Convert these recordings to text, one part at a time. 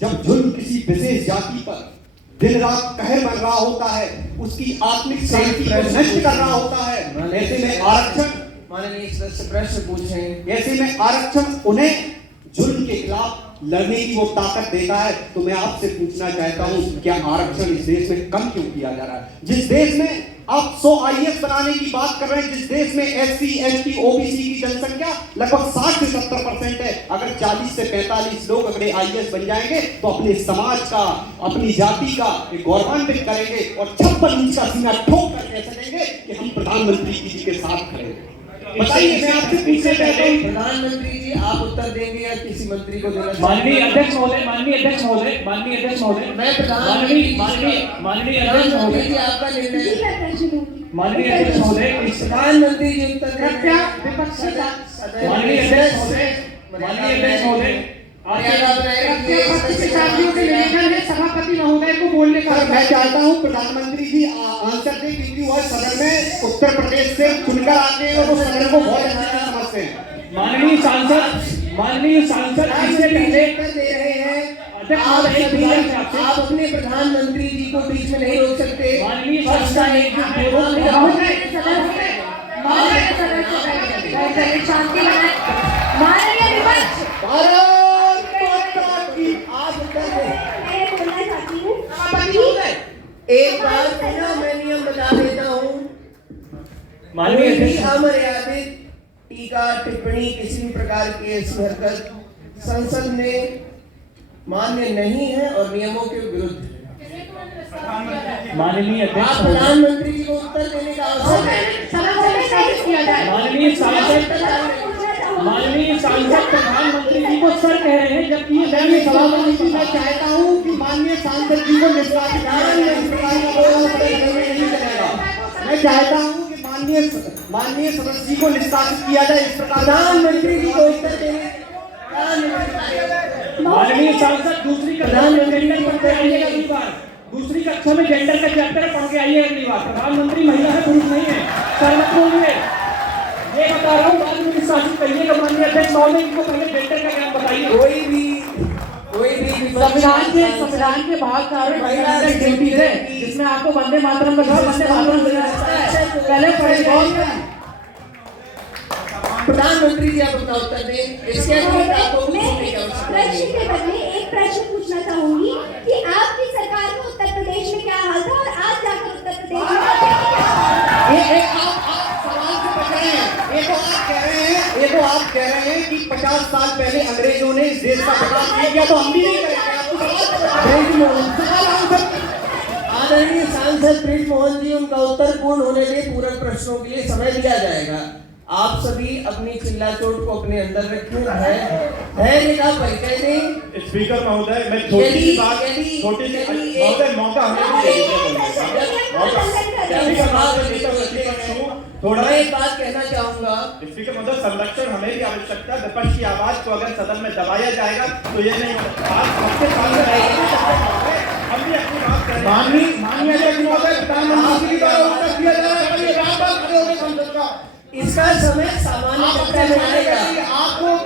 जब जुल्म किसी विशेष जाति पर दिन रात कहर बन रहा होता है, उसकी आत्मिक शांति को नष्ट कर रहा होता है, ऐसे में आरक्षण माननीय सदस्य प्रश्न पूछें। ऐसे में आरक्षण उन्हें जुल्म के खिलाफ लड़ने की वो ताकत देता है। तो मैं आपसे पूछना चाहता हूं, क्या आरक्षण इस देश में कम क्यों किया जा रहा है? जिस देश में आप 100 IAS बनाने की बात कर रहे हैं, जिस देश में SC, ST, OBC की जनसंख्या लगभग 60 से 70% है, अगर 40 से 45 लोग अगर IAS बन जाएंगे तो अपने समाज का, अपनी जाति का गौरवान्वित करेंगे और 56 इंच का सीना ठोक कर कह सकेंगे कि हम प्रधानमंत्री जी के साथ खड़े हैं। बताइए, मैं आपसे पूछना चाहता हूं, प्रधानमंत्री जी आप उत्तर देंगे या किसी मंत्री को देना? माननीय अध्यक्ष महोदय, माननीय अध्यक्ष महोदय, माननीय अध्यक्ष महोदय, मैं माननीय अध्यक्ष महोदय जी आपका निर्णय। माननीय अध्यक्ष महोदय, प्रधानमंत्री जी उत्तर कृपया विपक्ष से माननीय अध्यक्ष महोदय, माननीय अध्यक्ष महोदय, के निवेदन है सभापति महोदय को बोलने का। मैं चाहता हूं प्रधानमंत्री जी आंसर दें, क्योंकि वह सदन में उत्तर प्रदेश से चुनकर आते हैं और वो सदन को बहुत अच्छे से समझते हैं। माननीय सांसद इससे पहले दे रहे हैं। आप अपने प्रधानमंत्री जी को बीच में नहीं रोक सकते। माननीय एक बार पुनः मैं नियम बता देता हूँ, माननीय अमर्यादित टीका टिप्पणी किसी भी प्रकार की ऐसी हरकत संसद में मान्य नहीं है और नियमों के विरुद्ध है। माननीय अध्यक्ष आप प्रधानमंत्री जी को उत्तर देने का अवसर माननीय सांसद प्रधानमंत्री जी को सर कह रहे हैं, जबकि ये दैनिक सभापति। मैं चाहता हूं कि माननीय सांसद जी को निष्कासित नहीं करेगा। मैं चाहता हूं कि माननीय सदस्य जी को निष्कासित किया जाए। इस प्रकार प्रधानमंत्री जी को उत्तर देने। माननीय सांसद दूसरी कक्षा में जेंडर पढ़ के आइएगा अगली बार। दूसरी कक्षा में जेंडर का चैप्टर पढ़ के आइए अगली बार। प्रधानमंत्री महिला है, पुरुष नहीं है। सर मत बोलिए, ये बता रहा हूँ। बाद में निष्कासित करिएगा। माननीय अध्यक्ष महोदय, इनको पहले जेंडर का ज्ञान बताइए। कोई भी संविधान के भाग 4 ड्यूटी है, जिसमें आपको वंदे मातरम का वंदे मातरम देना है। पहले पढ़े। प्रधानमंत्री जी आप अपना उत्तर दें। इसके प्रश्न के बदले एक प्रश्न पूछना चाहूंगी कि आपकी सरकार में उत्तर प्रदेश में क्या हाल था और आज जाकर उत्तर प्रदेश में ये तो आप कह रहे हैं कि 50 साल पहले अंग्रेजों ने इस देश का विकास किया, तो हम भी नहीं करेंगे। आदरणीय सांसद ब्रिज मोहन जी, उनका उत्तर पूर्ण होने के पूरक प्रश्नों के लिए समय दिया जाएगा। आप सभी अपनी चिल्ला चोट को अपने अंदर रखें। है का परिचय दें। स्पीकर महोदय, मैं छोटी सी बात महोदय मौका थोड़ा एक बात कहना चाहूंगा। स्पीकर महोदय, संरक्षण हमें भी आवश्यकता है। विपक्ष की आवाज को अगर सदन में दबाया जाएगा तो ये नहीं होगा। हम भी अपनी बात करें। माननीय अध्यक्ष महोदय, प्रधानमंत्री द्वारा उत्तर दिया जा रहा है। इसका समय सामान्य चर्चा में आएगा। आपको मैं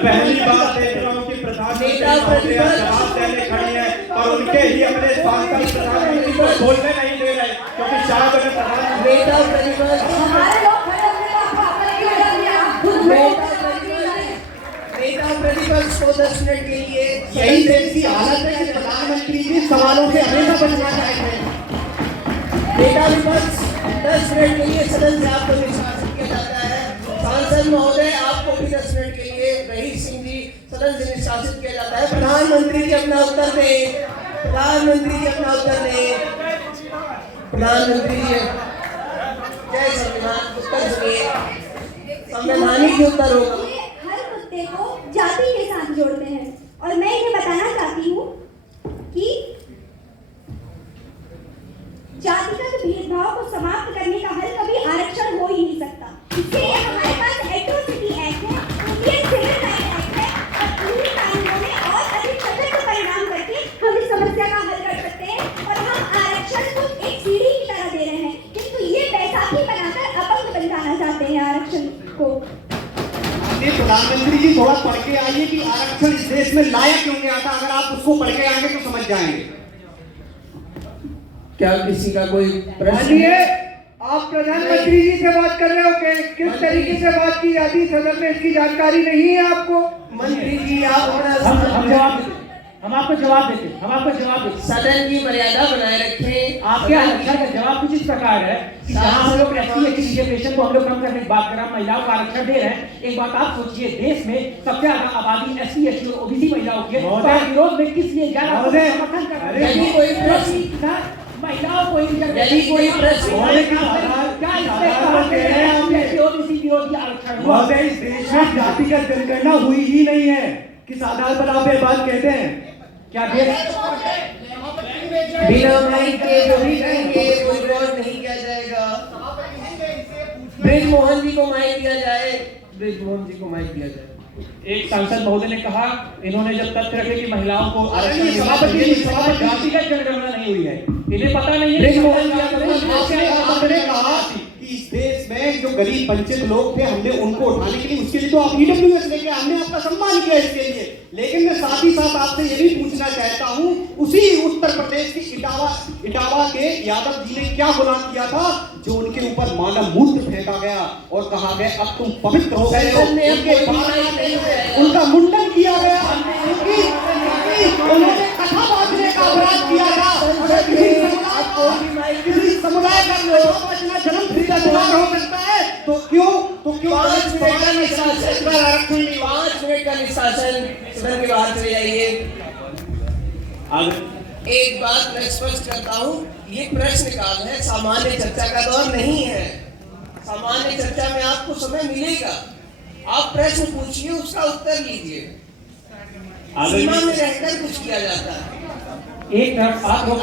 पहली बात देख रहा हूँ कि प्रधानमंत्री जवाब देने खड़ी है और उनके ही अपने सांसद प्रधानमंत्री को बोलने नहीं दे रहे, क्योंकि शायद अगर प्रधानमंत्री प्रतिपक्ष को 10 मिनट के लिए यही देश की हालत है कि प्रधानमंत्री जी सवालों से हमेशा बचना चाहते हैं। नेता विपक्ष 10 मिनट के लिए सदन से आपको निष्कासित किया जाता है। सांसद महोदय, आपको भी 10 मिनट के लिए रहीश सिंह जी सदन से निष्कासित किया जाता है। प्रधानमंत्री जी अपना उत्तर दें। प्रधानमंत्री जी अपना उत्तर दें। प्रधानमंत्री जी जय संविधान, उत्तर सुनिए। संवैधानिक उत्तर होगा। को जाति के साथ जोड़ते हैं और मैं ये बताना चाहती हूँ कि जातिगत भेदभाव को समाप्त करने का हल कभी आरक्षण हो ही नहीं सकता। इसलिए हमारे पास एट्रोसिटी एक्ट है, इंडियन सिविल राइट एक्ट है और उन्हीं कानूनों में और अधिक सशक्त परिणाम करके हम इस समस्या का हल कर सकते हैं। और हम आरक्षण को एक सीढ़ी की तरह दे रहे हैं, किंतु ये बैसाखी बनाकर अपंग बन जाना चाहते हैं आरक्षण को। प्रधानमंत्री जी थोड़ा पढ़ के आइए कि आरक्षण इस देश में लाया क्यों गया था। अगर आप उसको पढ़ के आएंगे तो समझ जाएंगे। क्या किसी का कोई प्रश्न? आइए, आप प्रधानमंत्री जी से बात कर रहे हो कि किस तरीके से बात की जाती है सदन में, इसकी जानकारी नहीं है आपको? मंत्री जी आप हम आपको जवाब देते सदन की मर्यादा बनाए रखें। आपके आरक्षण का जवाब कुछ इस प्रकार है कि जहां हम लोग एससी रिजर्वेशन को हम लोग कम करने की बात कर रहे हैं, महिलाओं का आरक्षण दे रहे हैं। एक बात आप सोचिए, देश में सबसे ज्यादा आबादी एससी एसटी और ओबीसी महिलाओं की है, तो आप विरोध में किस लिए जा रहे हैं? समर्थन कर रहे हैं। यदि कोई प्रश्न महिलाओं को यदि कोई प्रश्न क्या इसमें ओबीसी विरोधी आरक्षण हुआ? महोदय, इस देश में जातिगत जनगणना हुई ही नहीं है। किस आधार पर आप ये बात कहते हैं? क्या देश बिना माइक के जो भी कहेंगे कोई विरोध नहीं किया जाएगा। ब्रिजमोहन जी को माइक दिया जाए, ब्रिजमोहन जी को माइक दिया जाए। एक सांसद महोदय ने कहा, इन्होंने जब तथ्य रखे कि महिलाओं को आरक्षण सभापति जातिगत जनगणना नहीं हुई है, इन्हें पता नहीं है। आपने कहा कि इस देश में जो गरीब वंचित लोग थे, हमने उनको उठाने के लिए, उसके लिए तो आप ईडब्ल्यूएस लेके, हमने आपका सम्मान किया इसके लिए। लेकिन मैं साथ ही साथ आपसे ये भी पूछना चाहता हूं, उसी उत्तर प्रदेश की इटावा के यादव जी ने क्या गुनाह किया था जो उनके ऊपर मानव मूत्र फेंका गया और कहा गया अब तुम पवित्र हो गए हो। उनका मुंडन किया गया, उन्होंने कथा बांधने का अपराध किया था। किसी समुदाय का जन्म हो सकता है तो क्यों 5 मिनट का निशासन, 5 मिनट का निशासन, सदन के बाहर चले जाइए। एक बात मैं स्पष्ट करता हूँ, ये प्रश्न काल है, सामान्य चर्चा का दौर नहीं है। सामान्य चर्चा में आपको समय मिलेगा, आप प्रश्न पूछिए, उसका उत्तर लीजिए। सीमा में रहकर कुछ किया जाता है। एक तरफ आप लोग